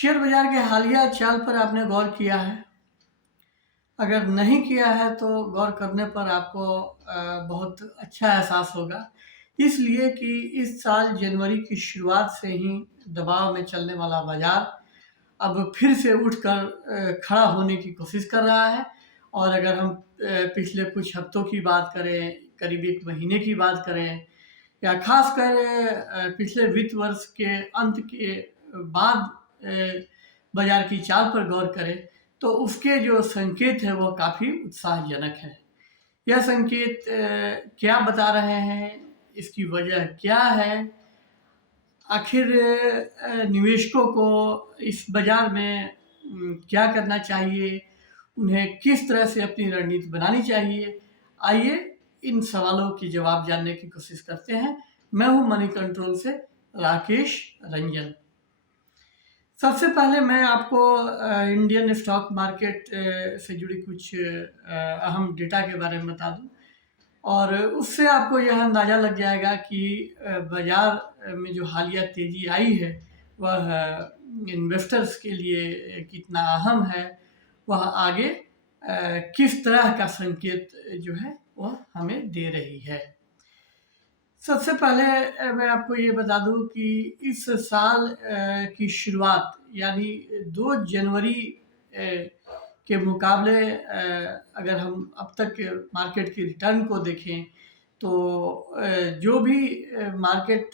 Share बाजार के हालिया चाल पर आपने गौर किया है? अगर नहीं किया है तो गौर करने पर आपको बहुत अच्छा एहसास होगा। इसलिए कि इस साल जनवरी की शुरुआत से ही दबाव में चलने वाला बाजार अब फिर से उठकर खड़ा होने की कोशिश कर रहा है। और अगर हम पिछले कुछ हफ्तों की बात करें, करीब 1 महीने की बात करें या ख़ासकर पिछले वित्त वर्ष के अंत के बाद बाज़ार की चाल पर गौर करें, तो उसके जो संकेत हैं वो काफ़ी उत्साहजनक हैं। यह संकेत क्या बता रहे हैं? इसकी वजह क्या है? आखिर निवेशकों को इस बाज़ार में क्या करना चाहिए? उन्हें किस तरह से अपनी रणनीति बनानी चाहिए? आइए इन सवालों के जवाब जानने की कोशिश करते हैं। मैं हूँ मनी कंट्रोल से राकेश रंजन। सबसे पहले मैं आपको इंडियन स्टॉक मार्केट से जुड़ी कुछ अहम डेटा के बारे में बता दूँ और उससे आपको यह अंदाज़ा लग जाएगा कि बाज़ार में जो हालिया तेज़ी आई है वह इन्वेस्टर्स के लिए कितना अहम है, वह आगे किस तरह का संकेत जो है वह हमें दे रही है। सबसे पहले मैं आपको ये बता दूं कि इस साल की शुरुआत यानी 2 जनवरी के मुकाबले अगर हम अब तक के मार्केट की रिटर्न को देखें तो जो भी मार्केट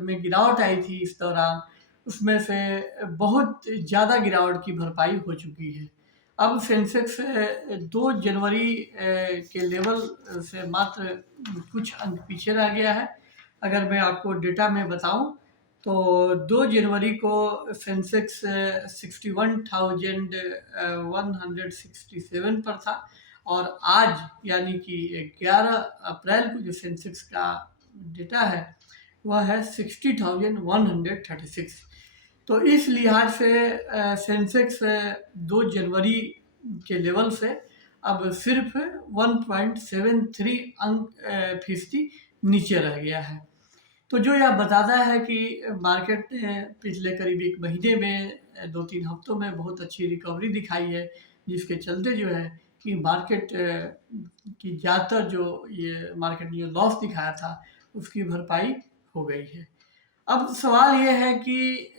में गिरावट आई थी इस दौरान, उसमें से बहुत ज़्यादा गिरावट की भरपाई हो चुकी है। अब सेंसेक्स 2 जनवरी के लेवल से मात्र कुछ अंक पीछे रह गया है। अगर मैं आपको डेटा में बताऊं तो 2 जनवरी को सेंसेक्स 61,167 पर था और आज यानी कि 11 अप्रैल को जो सेंसेक्स का डेटा है वह है 60,136। तो इस लिहाज से सेंसेक्स 2 जनवरी के लेवल से अब सिर्फ 1.73 अंक फीसदी नीचे रह गया है। तो जो यह बताता है कि मार्केट ने पिछले करीब 1 महीने में 2-3 हफ्तों में बहुत अच्छी रिकवरी दिखाई है, जिसके चलते जो है कि मार्केट की ज़्यादातर जो ये मार्केट ने जो लॉस दिखाया था उसकी भरपाई हो गई है। अब सवाल ये है कि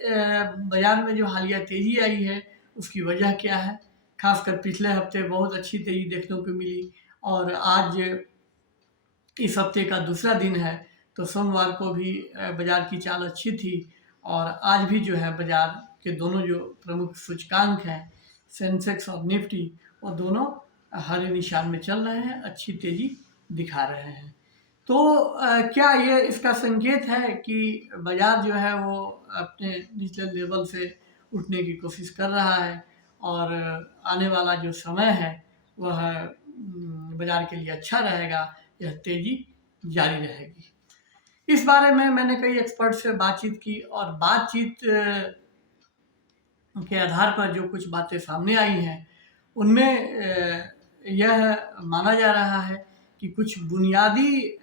बाज़ार में जो हालिया तेज़ी आई है उसकी वजह क्या है? खासकर पिछले हफ्ते बहुत अच्छी तेज़ी देखने को मिली और आज इस हफ्ते का दूसरा दिन है, तो सोमवार को भी बाज़ार की चाल अच्छी थी और आज भी जो है बाज़ार के दोनों जो प्रमुख सूचकांक हैं सेंसेक्स और निफ्टी, वो दोनों हरे निशान में चल रहे हैं, अच्छी तेज़ी दिखा रहे हैं। तो क्या ये इसका संकेत है कि बाज़ार जो है वो अपने निचले लेवल से उठने की कोशिश कर रहा है और आने वाला जो समय है वह बाज़ार के लिए अच्छा रहेगा, यह तेज़ी जारी रहेगी। इस बारे में मैंने कई एक्सपर्ट से बातचीत की और बातचीत के आधार पर जो कुछ बातें सामने आई हैं उनमें यह माना जा रहा है कि कुछ बुनियादी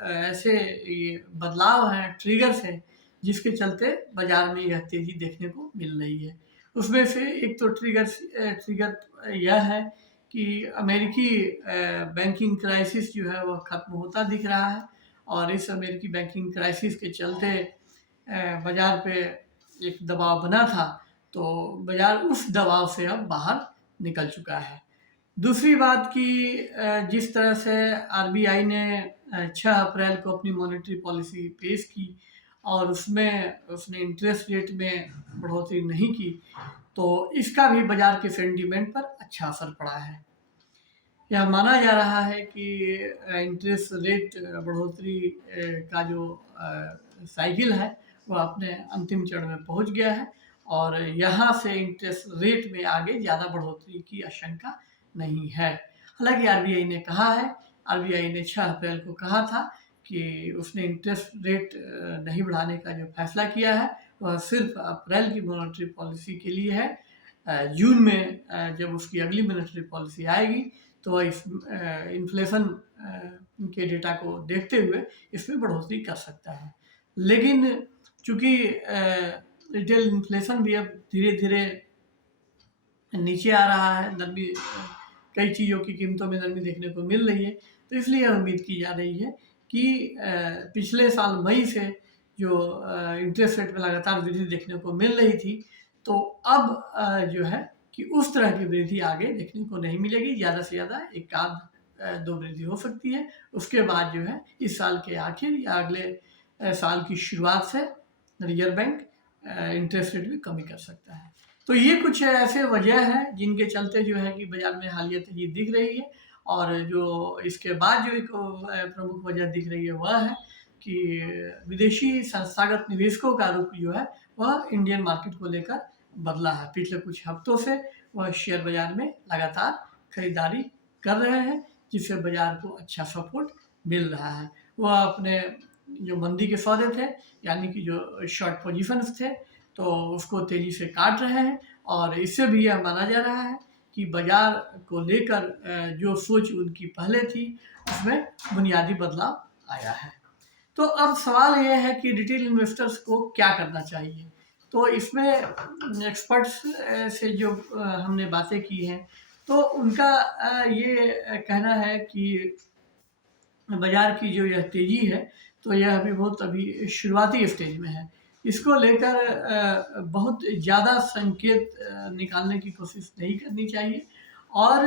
ऐसे ये बदलाव हैं, ट्रिगर्स हैं, जिसके चलते बाज़ार में यह तेज़ी देखने को मिल रही है। उसमें से एक तो ट्रिगर यह है कि अमेरिकी बैंकिंग क्राइसिस जो है वह ख़त्म होता दिख रहा है और इस अमेरिकी बैंकिंग क्राइसिस के चलते बाज़ार पे एक दबाव बना था, तो बाज़ार उस दबाव से अब बाहर निकल चुका है। दूसरी बात कि जिस तरह से आरबीआई ने 6 अप्रैल को अपनी मॉनेटरी पॉलिसी पेश की और उसमें उसने इंटरेस्ट रेट में बढ़ोतरी नहीं की, तो इसका भी बाज़ार के सेंटीमेंट पर अच्छा असर पड़ा है। यह माना जा रहा है कि इंटरेस्ट रेट बढ़ोतरी का जो साइकिल है वह अपने अंतिम चरण में पहुंच गया है और यहाँ से इंटरेस्ट रेट में आगे ज़्यादा बढ़ोतरी की आशंका नहीं है। हालांकि आरबीआई ने 6 अप्रैल को कहा था कि उसने इंटरेस्ट रेट नहीं बढ़ाने का जो फैसला किया है वह सिर्फ अप्रैल की मॉनेटरी पॉलिसी के लिए है। जून में जब उसकी अगली मॉनेटरी पॉलिसी आएगी तो वह इस इन्फ्लेशन के डेटा को देखते हुए इसमें बढ़ोतरी कर सकता है। लेकिन चूँकि रिटेल इन्फ्लेशन भी अब धीरे-धीरे नीचे आ रहा है, नरमी कई चीज़ों की कीमतों में नरमी देखने को मिल रही है। तो इसलिए उम्मीद की जा रही है कि पिछले साल मई से जो इंटरेस्ट रेट में लगातार वृद्धि देखने को मिल रही थी, तो अब जो है कि उस तरह की वृद्धि आगे देखने को नहीं मिलेगी। ज़्यादा से ज़्यादा एक आध 2 वृद्धि हो सकती है। उसके बाद जो है इस साल के आखिर या अगले साल की शुरुआत से रिजर्व बैंक इंटरेस्ट रेट में कमी कर सकता है। तो ये कुछ ऐसे वजह हैं जिनके चलते जो है कि बाज़ार में हालिया तेज़ी दिख रही है। और जो इसके बाद जो एक प्रमुख वजह दिख रही है वह है कि विदेशी संस्थागत निवेशकों का रुख जो है वह इंडियन मार्केट को लेकर बदला है। पिछले कुछ हफ्तों से वह शेयर बाज़ार में लगातार खरीदारी कर रहे हैं, जिससे बाज़ार को अच्छा सपोर्ट मिल रहा है। वह अपने जो मंदी के सौदे थे, यानी कि जो शॉर्ट पोजीशंस थे, तो उसको तेज़ी से काट रहे हैं। और इससे भी यह माना जा रहा है कि बाज़ार को लेकर जो सोच उनकी पहले थी, उसमें बुनियादी बदलाव आया है। तो अब सवाल ये है कि रिटेल इन्वेस्टर्स को क्या करना चाहिए? तो इसमें एक्सपर्ट्स से जो हमने बातें की हैं, तो उनका ये कहना है कि बाज़ार की जो यह तेज़ी है, तो यह अभी बहुत अभी शुरुआती स्टेज में है। इसको लेकर बहुत ज़्यादा संकेत निकालने की कोशिश नहीं करनी चाहिए। और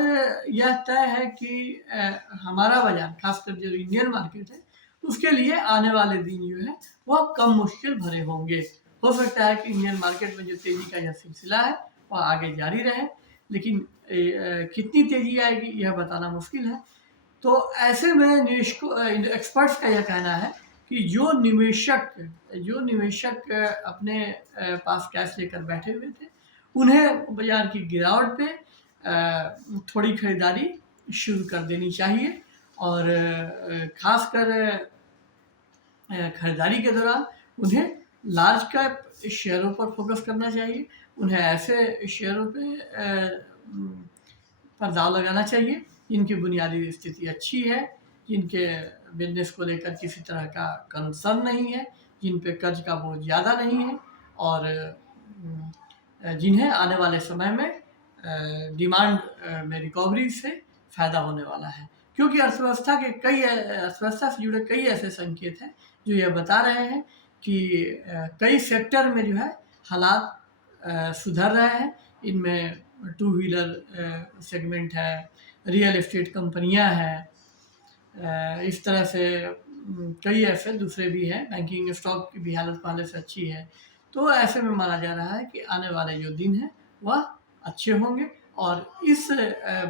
यह तय है कि हमारा बाज़ार, खासकर जो इंडियन मार्केट है, उसके लिए आने वाले दिन जो है वह कम मुश्किल भरे होंगे। हो सकता है कि इंडियन मार्केट में जो तेज़ी का यह सिलसिला है वह आगे जारी रहे, लेकिन कितनी तेज़ी आएगी यह बताना मुश्किल है। तो ऐसे में निवेशकों एक्सपर्ट्स का यह कहना है कि जो निवेशक अपने पास कैश लेकर बैठे हुए थे, उन्हें बाज़ार की गिरावट पे थोड़ी खरीदारी शुरू कर देनी चाहिए। और खासकर खरीदारी के दौरान उन्हें लार्ज कैप शेयरों पर फोकस करना चाहिए। उन्हें ऐसे शेयरों पर दाव लगाना चाहिए जिनकी बुनियादी स्थिति अच्छी है, जिनके बिजनेस को लेकर किसी तरह का कंसर्न नहीं है, जिन पे कर्ज का बोझ ज़्यादा नहीं है, और जिन्हें आने वाले समय में डिमांड में रिकवरी से फ़ायदा होने वाला है। क्योंकि अर्थव्यवस्था से जुड़े कई ऐसे संकेत हैं जो यह बता रहे हैं कि कई सेक्टर में जो है हालात सुधर रहे हैं। इनमें टू व्हीलर सेगमेंट है, रियल एस्टेट कंपनियां हैं, इस तरह से कई ऐसे दूसरे भी हैं। बैंकिंग स्टॉक की भी हालत पहले से अच्छी है। तो ऐसे में माना जा रहा है कि आने वाले जो दिन हैं वह अच्छे होंगे, और इस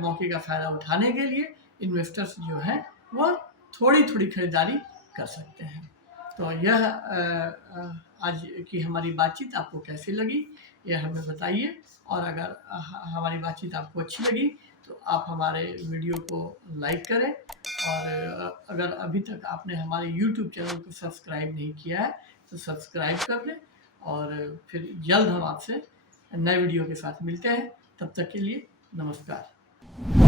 मौके का फ़ायदा उठाने के लिए इन्वेस्टर्स जो हैं वह थोड़ी थोड़ी खरीदारी कर सकते हैं। तो यह आज की हमारी बातचीत आपको कैसी लगी, यह हमें बताइए। और अगर हमारी बातचीत आपको अच्छी लगी तो आप हमारे वीडियो को लाइक करें। और अगर अभी तक आपने हमारे YouTube चैनल को सब्सक्राइब नहीं किया है तो सब्सक्राइब कर लें। और फिर जल्द हम आपसे नए वीडियो के साथ मिलते हैं। तब तक के लिए नमस्कार।